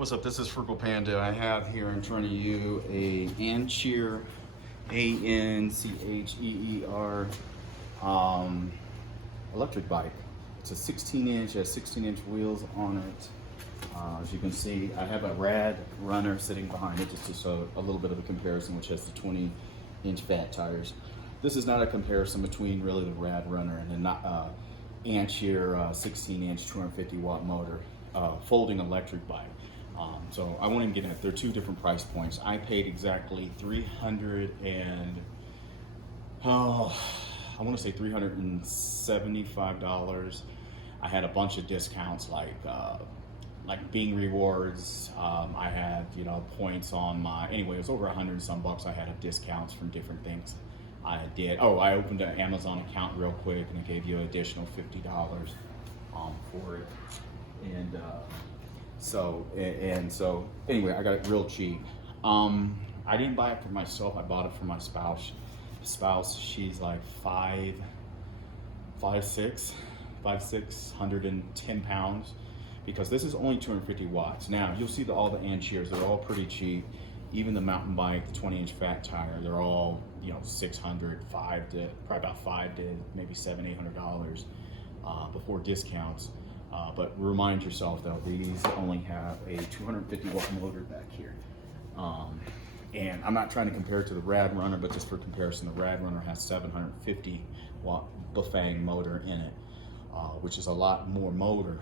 What's up? This is Frugal Panda. I have here in front of you a Ancheer, Ancheer, electric bike. It's a 16-inch, has 16-inch wheels on it. As you can see, I have a Rad Runner sitting behind it just to show a little bit of a comparison, which has the 20-inch fat tires. This is not a comparison between really the Rad Runner and the Ancheer 16-inch 250-watt motor folding electric bike. So I won't even get into it. They're two different price points. I paid exactly $375. I had a bunch of discounts like Bing rewards. I had points on my, anyway, it was over 100 and some bucks I had of discounts from different things I did. Oh, I opened an Amazon account real quick and it gave you an additional $50 for it. So anyway, I got it real cheap. I didn't buy it for myself. I bought it for my spouse. She's like 5'6", 110 pounds, because this is only 250 watts. Now you'll see all the Ancheers, they're all pretty cheap. Even the mountain bike, the 20-inch fat tire, they're all $600, probably about $500 to maybe $700-800 before discounts. But remind yourself though, these only have a 250 watt motor back here. And I'm not trying to compare it to the Rad Runner, but just for comparison, the Rad Runner has 750 watt Bafang motor in it, which is a lot more motor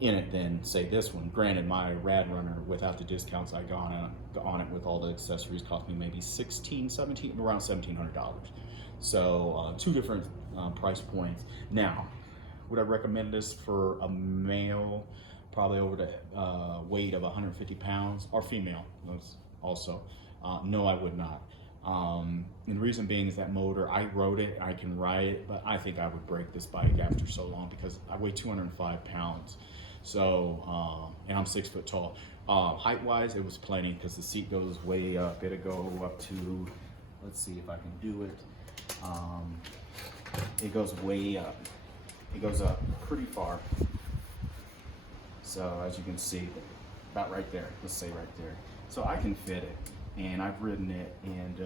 in it than say this one. Granted, my Rad Runner without the discounts I got on it with all the accessories cost me maybe around $1,700. So two different price points. Now, would I recommend this for a male, probably over the weight of 150 pounds, or female also? No, I would not. And the reason being is that motor, I rode it, I can ride it, but I think I would break this bike after so long because I weigh 205 pounds. So, and I'm 6 foot tall. Height-wise, it was plenty because the seat goes way up. It'll go up to, let's see if I can do it. It goes way up. It goes up pretty far. So as you can see, about right there, let's say right there. So I can fit it, and I've ridden it, and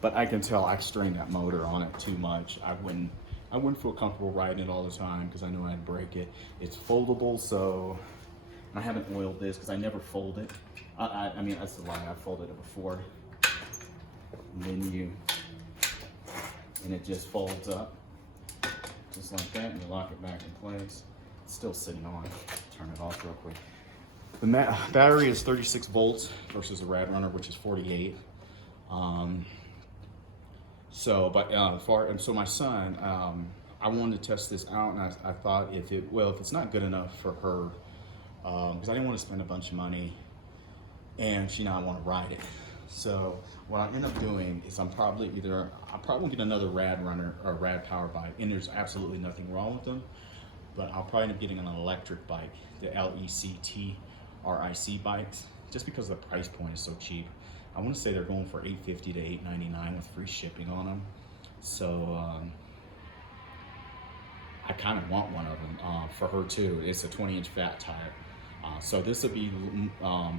but I can tell I strained that motor on it too much. I wouldn't feel comfortable riding it all the time because I know I'd break it. It's foldable, so I haven't oiled this because I never fold it. I mean, that's a lie, I've folded it before. And it just folds up. Just like that, and you lock it back in place. It's still sitting on. Turn it off real quick. The battery is 36 volts versus the Rad Runner, which is 48. So my son, I wanted to test this out, and I thought if it's not good enough for her, because I didn't want to spend a bunch of money, and she now want to ride it. So what I end up doing is I'll probably get another Rad Runner or Rad Power bike, and there's absolutely nothing wrong with them, but I'll probably end up getting an electric bike, the LECT RIC bikes, just because the price point is so cheap. I want to say they're going for $850 to $899 with free shipping on them. So I kind of want one of them for her too. It's a 20-inch fat tire. So this will be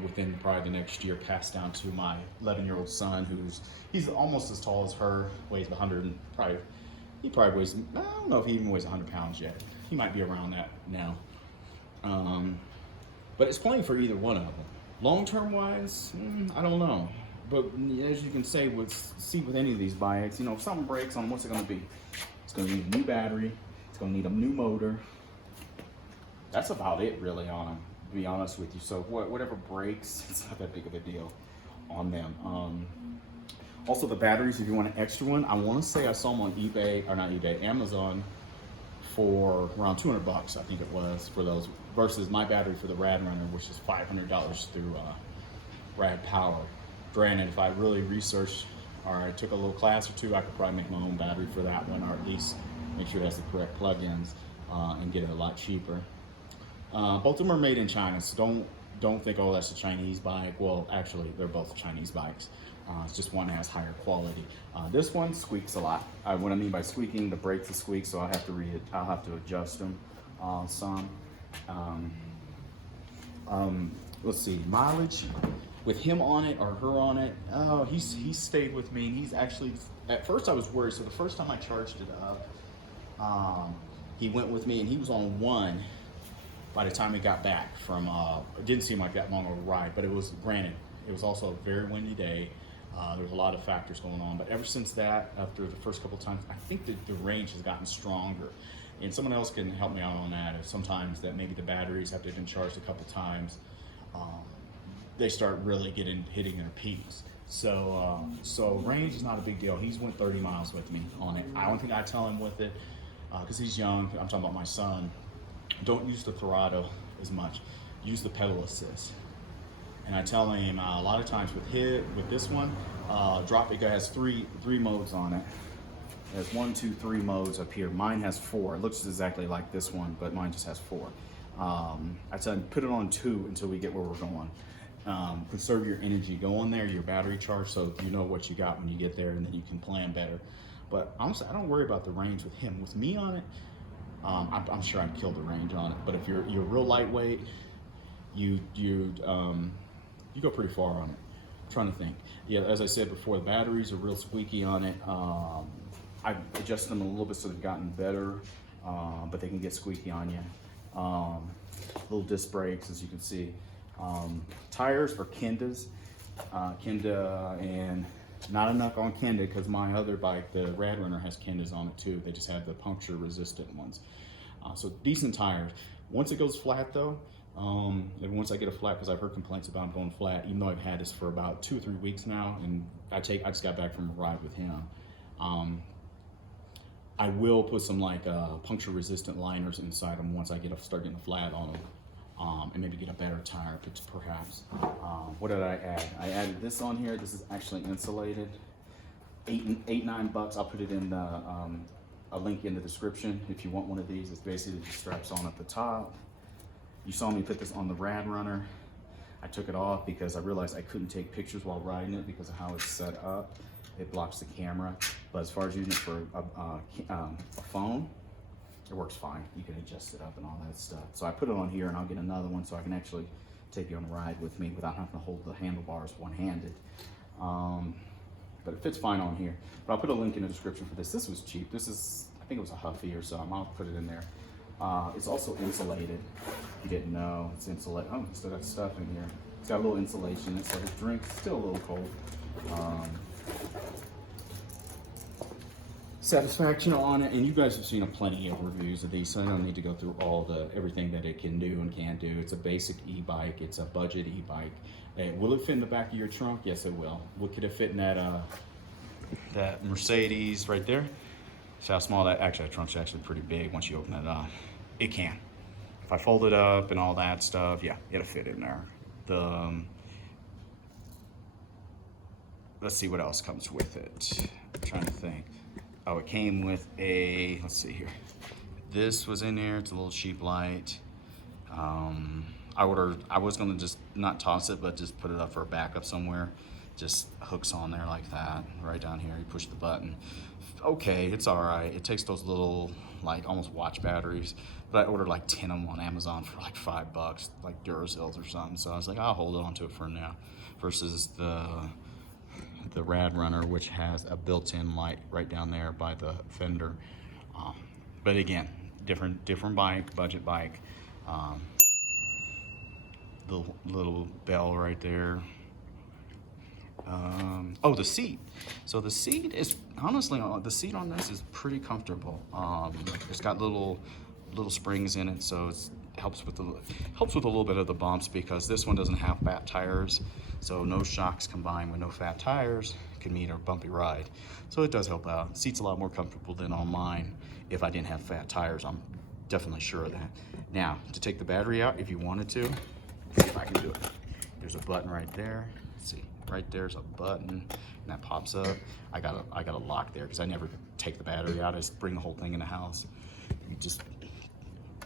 within probably the next year passed down to my 11-year-old son, he's almost as tall as her, weighs 100 and he probably weighs, I don't know if he even weighs 100 pounds yet. He might be around that now. But it's plenty for either one of them. Long-term wise, I don't know. But as you can see with any of these bikes, if something breaks on, what's it gonna be? It's gonna need a new battery, it's gonna need a new motor. That's about it really on them, to be honest with you. So whatever breaks, it's not that big of a deal on them. Also the batteries, if you want an extra one, I want to say I saw them on Amazon for around 200 bucks, I think it was, for those, versus my battery for the Rad Runner, which is $500 through Rad Power. Granted, if I really researched or I took a little class or two, I could probably make my own battery for that one, or at least make sure it has the correct plugins and get it a lot cheaper. Both of them are made in China, so don't think, oh, that's a Chinese bike. Well, actually, they're both Chinese bikes. It's just one that has higher quality. This one squeaks a lot. What I mean by squeaking, the brakes will squeak, so I'll have to adjust them some. Let's see, mileage with him on it or her on it. Oh, he's stayed with me. And he's actually, at first I was worried. So the first time I charged it up, he went with me and he was on 1 by the time he got back from, it didn't seem like that long of a ride, but it was, granted, it was also a very windy day. There was a lot of factors going on, but ever since that, after the first couple times, I think that the range has gotten stronger. And someone else can help me out on that. If sometimes that maybe the batteries, after they've been charged a couple times, they start really hitting their peaks. So range is not a big deal. He's went 30 miles with me on it. I don't think I tell him with it, because he's young. I'm talking about my son. Don't use the throttle as much. Use the pedal assist. And I tell him a lot of times with this one, Ebike has three modes on it. There's 1, 2, 3 modes up here. Mine has 4. It looks exactly like this one, but mine just has 4. I tell him put it on 2 until we get where we're going. Conserve your energy. Go on there, your battery charge, so you know what you got when you get there, and then you can plan better. But honestly, I don't worry about the range with him. With me on it, I'm sure I'd kill the range on it. But if you're real lightweight, you go pretty far on it. I'm trying to think. Yeah, as I said before, the batteries are real squeaky on it. I've adjusted them a little bit so they've gotten better, but they can get squeaky on you. Little disc brakes, as you can see. Tires are Kendas. Kenda, and not enough on Kenda because my other bike, the Rad Runner, has Kendas on it too. They just have the puncture resistant ones. So decent tires. Once it goes flat though, and once I get a flat, because I've heard complaints about them going flat, even though I've had this for about 2 or 3 weeks now, and I just got back from a ride with him. I will put some like puncture resistant liners inside them once I start getting a flat on them, and maybe get a better tire, perhaps. What did I add? I added this on here. This is actually insulated. $8-9. I'll put it in the a link in the description if you want one of these. It's basically the straps on at the top. You saw me put this on the Rad Runner. I took it off because I realized I couldn't take pictures while riding it because of how it's set up. It blocks the camera. But as far as using it for a phone, it works fine. You can adjust it up and all that stuff. So I put it on here, and I'll get another one so I can actually take you on a ride with me without having to hold the handlebars one-handed. But it fits fine on here. But I'll put a link in the description for this. This was cheap. This is, I think it was a Huffy or something. I'll put it in there. It's also insulated. You didn't know it's insulated. Oh, it's still got stuff in here. It's got a little insulation. It's like a drink, still a little cold. Satisfaction on it, and you guys have seen plenty of reviews of these, so I don't need to go through everything that it can do and can't do. It's a basic e-bike. It's a budget e-bike. Will it fit in the back of your trunk? Yes, it will. What could it fit in that Mercedes right there? See how small that trunk's actually pretty big once you open it up. It can. If I fold it up and all that stuff, yeah, it'll fit in there. Let's see what else comes with it. I'm trying to think. Oh, it came with let's see here. This was in there. It's a little cheap light. I was gonna just not toss it, but just put it up for a backup somewhere. Just hooks on there like that, right down here. You push the button. Okay, it's all right. It takes those little, like almost watch batteries, but I ordered like 10 of them on Amazon for like $5, like Duracells or something. So I was like, I'll hold on to it for now. Versus the Rad Runner, which has a built-in light right down there by the fender. But again, different bike, budget bike. The little bell right there. Oh, the seat. So the seat is, honestly, the seat on this is pretty comfortable. It's got little springs in it, so it helps with a little bit of the bumps, because this one doesn't have fat tires. So no shocks combined with no fat tires can meet a bumpy ride. So it does help out. The seat's a lot more comfortable than on mine if I didn't have fat tires. I'm definitely sure of that. Now, to take the battery out, if you wanted to, see if I can do it. There's a button right there. Let's see, right there's a button, and that pops up. I got a lock there because I never take the battery out. I just bring the whole thing in the house. You just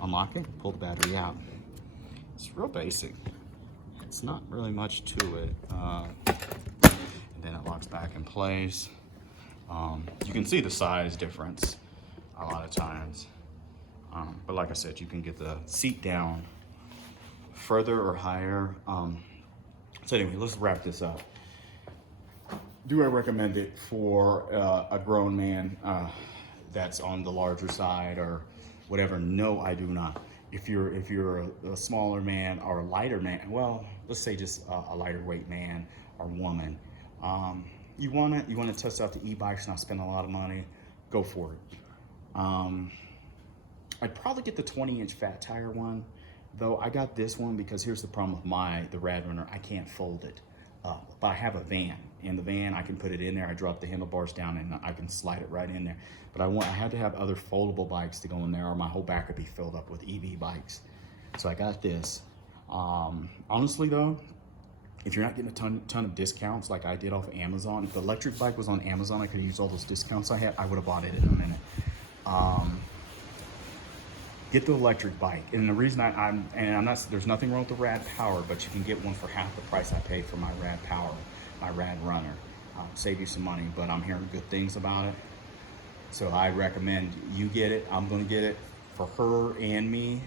unlock it, pull the battery out. It's real basic. It's not really much to it. And then it locks back in place. You can see the size difference a lot of times. But like I said, you can get the seat down further or higher. So anyway, let's wrap this up. Do I recommend it for a grown man that's on the larger side or whatever? No, I do not. If you're a smaller man or a lighter man, well, let's say just a lighter weight man or woman, you wanna test out the e-bikes, not spend a lot of money, go for it. I'd probably get the 20-inch fat tire one, though. I got this one because here's the problem with the Rad Runner. I can't fold it up, but I have a van. In the van, I can put it in there. I drop the handlebars down and I can slide it right in there. But I had to have other foldable bikes to go in there, or my whole back would be filled up with EV bikes. So I got this. Honestly though, if you're not getting a ton of discounts like I did off of Amazon, if the electric bike was on Amazon, I could use all those discounts I had, I would have bought it in a minute. Get the electric bike. And the reason there's nothing wrong with the Rad Power, but you can get one for half the price I paid for my Rad Power, my Rad Runner. Save you some money, but I'm hearing good things about it. So I recommend you get it. I'm gonna get it for her and me,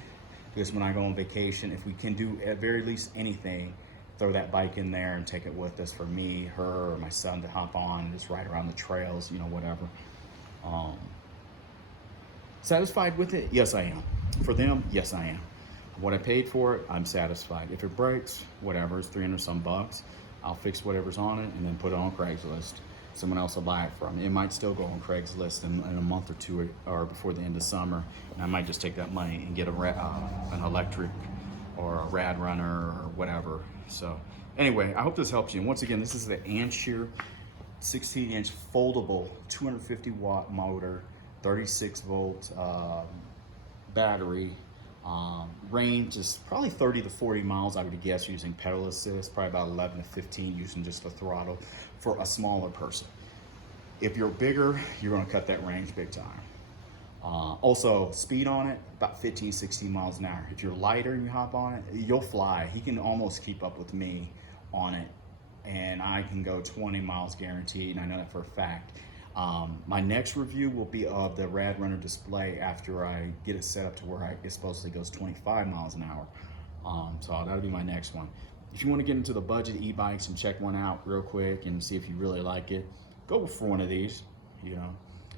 because when I go on vacation, if we can do at very least anything, throw that bike in there and take it with us for me, her, or my son to hop on and just ride around the trails, whatever. Satisfied with it? Yes, I am. For them, yes, I am. What I paid for it, I'm satisfied. If it breaks, whatever, it's 300 some bucks. I'll fix whatever's on it and then put it on Craigslist. Someone else will buy it from me. It might still go on Craigslist in a month or two, or before the end of summer. And I might just take that money and get an electric or a Rad Runner or whatever. So anyway, I hope this helps you. And once again, this is the Ancheer 16-inch foldable 250 watt motor, 36 volt battery. Range is probably 30 to 40 miles, I would guess, using pedal assist, probably about 11 to 15 using just the throttle for a smaller person. If you're bigger, you're gonna cut that range big time. Also, speed on it, about 15, 16 miles an hour. If you're lighter and you hop on it, you'll fly. He can almost keep up with me on it, and I can go 20 miles guaranteed, and I know that for a fact. My next review will be of the Rad Runner display after I get it set up to where it supposedly goes 25 miles an hour. So that'll be my next one. If you want to get into the budget e-bikes and check one out real quick and see if you really like it, go for one of these.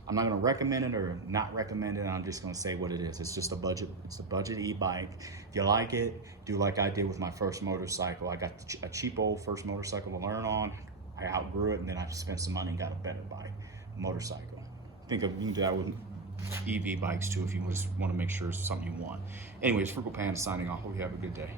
I'm not going to recommend it or not recommend it. I'm just going to say what it is. It's just a budget. It's a budget e-bike. If you like it, do like I did with my first motorcycle. I got a cheap old first motorcycle to learn on. I outgrew it, and then I spent some money and got a better bike, motorcycle. You can do that with EV bikes too if you just want to make sure it's something you want. Anyways, Frugal Panda signing off. Hope you have a good day.